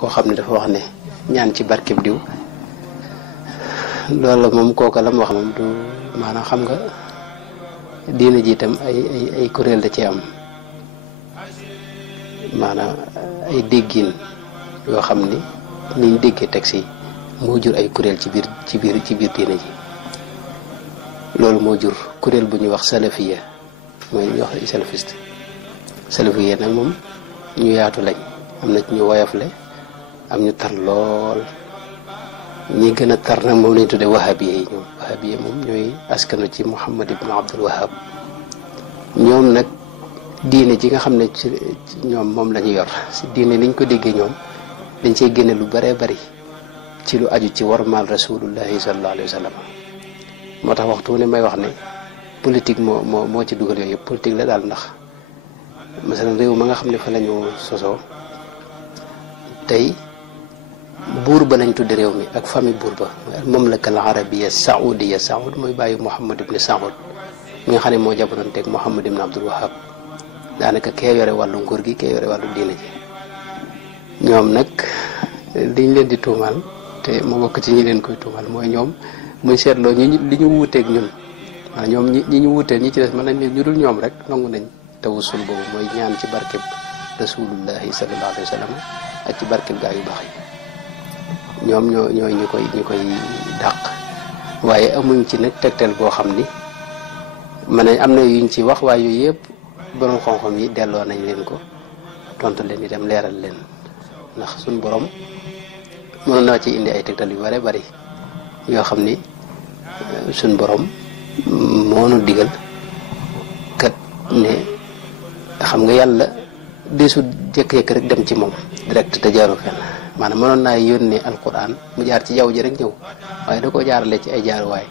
koo xam ne dafa wax ne ñaan ci barkeb diw loolu moom kooka la mu wax moom du maanaam xam nga diina ji itam ay kuréel da ci am maanaam ay déggin yoo xam ni niñ déggee texte yi moo jur ay kuréel ci biir diina ji loolu moo jur kuréel bu ñuy wax salafiya mooy ñuy wax ay salafiste salafiya nag moom ñu yaatu lañ am na ci ñu woyofle am ñu tar lool ñi gën a tar nag moom lañ tuddee wahabiya yi ñoom wahabiya moom ñooy askanu ci Muhammad ibn Abdul Wahab ñoom nag diine ji nga xam ne ci ñoom moom la ñu yor si diine niñ ko déggee ñoom dañ cey génne lu bëree bëri ci lu aju ci warmaal rasulullahi sallallahu alayhi wa sallam moo tax waxtu ne may wax ne politique moo ci dugal yooyu yëpp politique la daal ndax masalan réew ma nga xam ne fa la ñu sosoo tey buur ba lañ tudde réew mi ak famille buur ba mooy al mamlaka al arabiya saoudiya saoud mooy bàyyi Muhammad ibn Saoud mi nga xam ne moo jabaroon teg Muhammad ibn Abdul Wahab daanaka kee yore wàllu nguur gi kee yore wàllu diina ji ñoom nag liñ leen di tuumaal te mu bokk ci ñi leen koy tuumaal mooy ñoom muy seetloo li ñu wuuteeg ñun waaw ñoom ñi ñu wuuteel ñi ci des mën nañ leen ñu dul ñoom rek nangu nañ tawassul boobu mooy ñaan ci barkeb rasulullahi sallallahu alayhi wa sallam ak ci barkeb gaa yu baax yi ñoom ñooy ñu koy dàq waaye amuñ ci nag tegtal boo xam ni mën nañ am na yuñ ci wax waaye yooyu yëpp borom xam-xam yi delloo nañ leen ko tontu leen itam leeral leen ndax suñ borom mënoon na ci indi ay tegtal yu bare bari yoo xam ni suñ borom moo nu digal kat ne xam nga yàlla deesu jékki-jékki rek dem ci moom direct te jaaroo fenn maanaam mënoon naa yónnee alquran mu jaar ci jaww ji rek ñëw waaye da koo jaarale ci ay jaaruwaay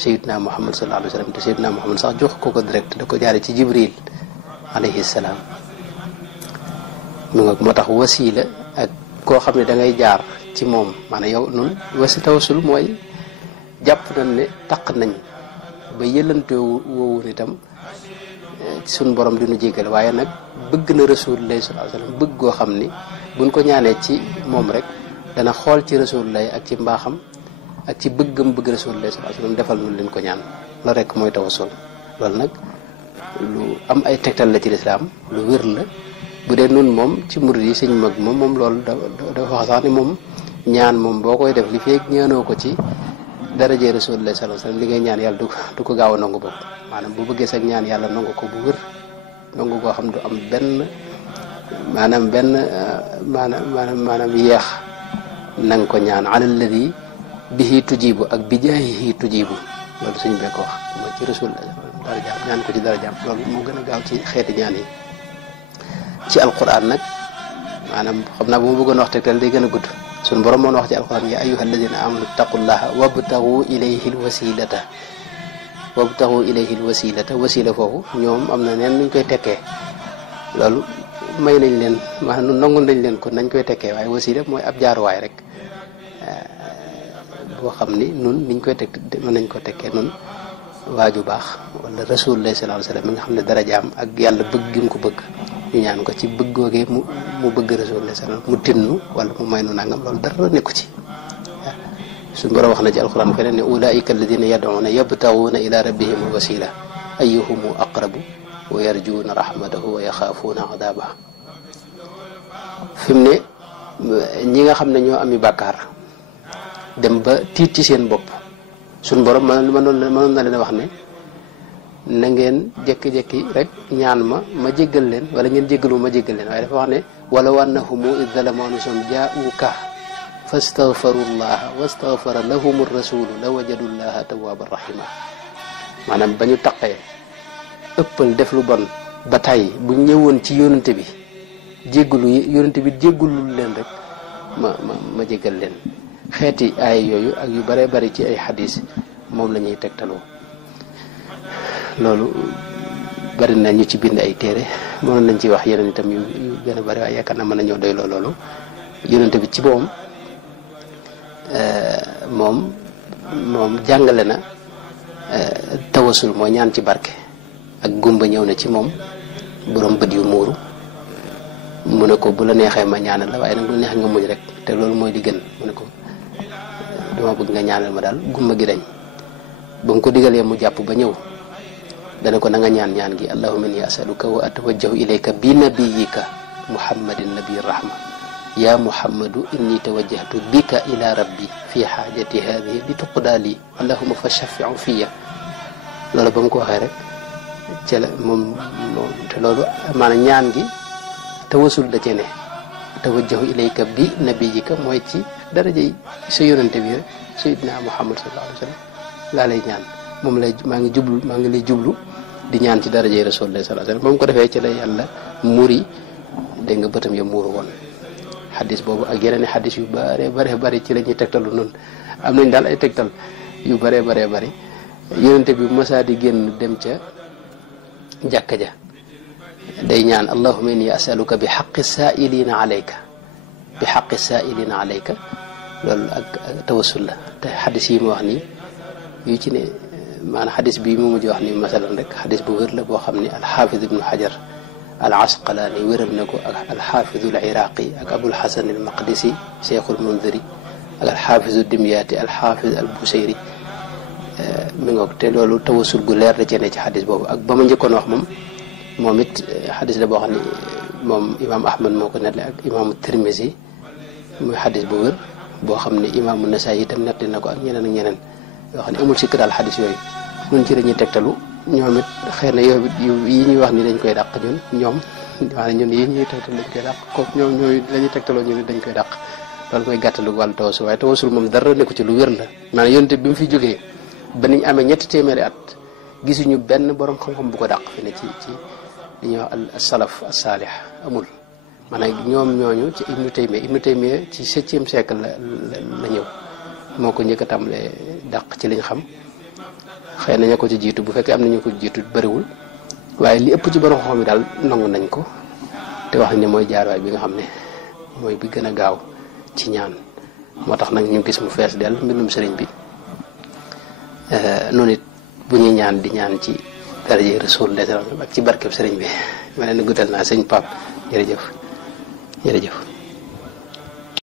Seydina Muhammad sallallahu alayhi wa sallam te Seydina Muhammad sax jox ko direct da ko jaare ci Jibril alayhi salaam mu nga moo tax wasiila ak koo xam ne da ngay jaar ci moom maanaam yow noonu tawassul mooy jàpp nañ ne taq nañ ba yëllante woowu itam suñ borom di nu jégal waaye nag bëgg na rasulullah sallallahu alayhi wasallam bëgg goo xam ni buñ ko ñaanee ci moom rek dana xool ci rasulullah ak ci mbaaxam ak ci bëggam bëgg rasulullah sallallahu alayhi wasallam defal nu leen ko ñaan loolu rek mooy tawassul loolu nag lu am ay tegtal la ci lislaam lu wér la bu dee nun moom ci murid yi sëñ mag moom loolu dafa wax sax ni moom ñaan moom boo koy def li feek ñaanoo ko ci darajee rasulullah sallallahu alayhi wasallam li ngay ñaan yàlla du ko gaaw a nangu bopp maanaam bu bëggee sax ñaan yàlla nangu ko bu wér nangu koo xam du am benn maanaam yeex nanga ko ñaan alalladi bihi tujibu ak bi jaahihi tujibu loolu suñ bee ko wax mooy ci rasulullah darajaam ñaan ko ci darajaam loolu moo gën a gaaw ci xeeti ñaan yi ci alquran nag maanaam xam naa bu ma bëggoon wax tegtal day gën a gudd suñ borom moo wax ci alquran ya ayyuha alladina amanu taqullaha wabtagu ilayhi alwasilata wasila foofu ñoom am na neen nuñ koy tekkee loolu may nañ leen maanaam nun nangul nañ leen ko nañ koy tekkee waaye wasila mooy ab jaaruwaay rek boo xam ni nun niñ koy teg mën nañ ko tekkee nun waaju baax wala rasulullah sallallahu alayhi wasallam mi nga xam ne darajaam ak yàlla bëgg gi mu ko bëgg ñu ñaan ko ci bëggoogee mu bëgg rasulullah sallallahu mu tinnu wala mu may nu nangam loolu dara nekku ci waaw suñu borom wax na ci alquran feneen ne ulaika alladina yad'una yabtaghuna ila rabbihim alwasila ayyuhum aqrabu wa yarjuna rahmatahu wa yaxaafuuna adabahu fi mu ne ñi nga xam ne ñoo ami bàkkaar dem ba tiit ci seen bopp suñu borom mënoon na leen wax ne na ngeen jékki-jékki rek ñaan ma jéggal leen wala ngeen jéggalu ma jéggal leen waaye dafa wax ne walaw annahum id zalamu anfusahum jaa'uuka fastaghfarullaha wastaghfara lahum rasulu la wajadullaha tawwaban rahima maanaam ba ñu taqee ëppal def lu bon ba tey bu ñëwoon ci yónante bi jéggalu yónante bi jéggulul leen rek ma jéggal leen xeeti ay yooyu ak yu bare bari ci ay xadis moom la ñuy tegtaloo loolu bari na ñu ci bind ay téere mënoon nañ ci wax yeneen itam yu gën a bari waaye yaakaar naa mën nañoo doy loolu yonent bi ci boppam moom jàngale na tawasul mooy ñaan ci barke ak gumba ñëw na ci moom borom bët yu muuru mu ne ko bu la neexee ma ñaanal la waaye nag du neex nga muñ rek te loolu mooy li gën mu ne ko dama bëgg nga ñaanal ma daal gumma gi dañ ba mu ko digalee mu jàpp ba ñëw dana ko na nga ñaan gi allahumma inni as'aluka wa atawajjahu ilayka bi nabiyyika muhammadin nabiyir rahma ya muhammadu inni tawajjahtu bika ila rabbi fi hajati hadhihi li tuqda li allahumma fashaffi'u fiyya loolu ba mu ko waxee rek ci la moom te loolu maanaam ñaan gi tawasul da cee ne tawajjahu ilayka bi nabiyyika mooy ci daraja yi sa yonante bi rek sayyidina muhammad sallallahu alayhi wa sallam laa lay ñaan moom lay maa ngi lay jublu di ñaan ci darajay rasulullah sallallahu alayhi wasallam ba mu ko defee ci la yàlla muri dégg nga bëtam ya muuru woon xadis boobu ak yeneen i xadis yu bare ci la ñuy tegtalu noonu am nañ daal ay tegtal yu bare yonente bi mosaa di génn dem ca jàkka ja day ñaan allahumma inni as'aluka bi haqqi sa'ilina alayka loolu ak tawassul la te xadis yi mu wax nii yu ci ne maanaam xadis bii mu mujj wax ni masalan rek xadis bu wér la boo xam ne alxaafid ibnu xajar al asqalaani wéral na ko ak alxaafidu al iraqi ak abul xasan al maqdisi cheikhul mundiri ak alxaafidu dimyaati alxaafid al busayri mi ngoog te loolu tawasul gu leer da cee ne ci xadis boobu ak ba ma njëkkoon wax moom it xadis la boo xam ne moom imaam ahmad moo ko nettali ak imaamu tirmisi muy xadis bu wér boo xam ne imaamu nasaayi itam nettali na ko ak ñeneen yoo xam ne amul sikk daal xadis yooyu ñun ci lañuy tegtalu ñoom it xëy na yow yi ñuy wax ni dañ koy dàq ñoom maanaam ñun yi ñuy tegtal dañ koy dàq kooku ñoom ñooy lañuy tegtaloo ñu ne dañ koy dàq loolu mooy gàttalu wàllu tawasul waaye tawasul moom dara nekku ci lu wér la maanaam yonte bi mu fi jógee ba niñ amee 3 téeméeri at gisuñu benn borom xam-xam bu ko dàq fi ne ci li ñuy wax al salaf as saalih amul maanaam ñoom ñooñu ci Ibnu Taymiya ci 7e siècle la ñëw moo ko njëkk a tàmbalee dàq ci liñ xam xëy na ña ko ci jiitu bu fekkee am na ñu ko jiitu bëriwul waaye li ëpp ci borom xam yi daal nangu nañ ko te wax ne mooy jaarwaay bi nga xam ne mooy bi gën a gaaw ci ñaan moo tax nag ñu gis mu fees del mbindum sëriñ bi noonu it bu ñuy ñaan di ñaan ci daraje Rasulullah ak ci barkeb sëriñ bi ma leen guddal naa sëñ Pape jërëjëf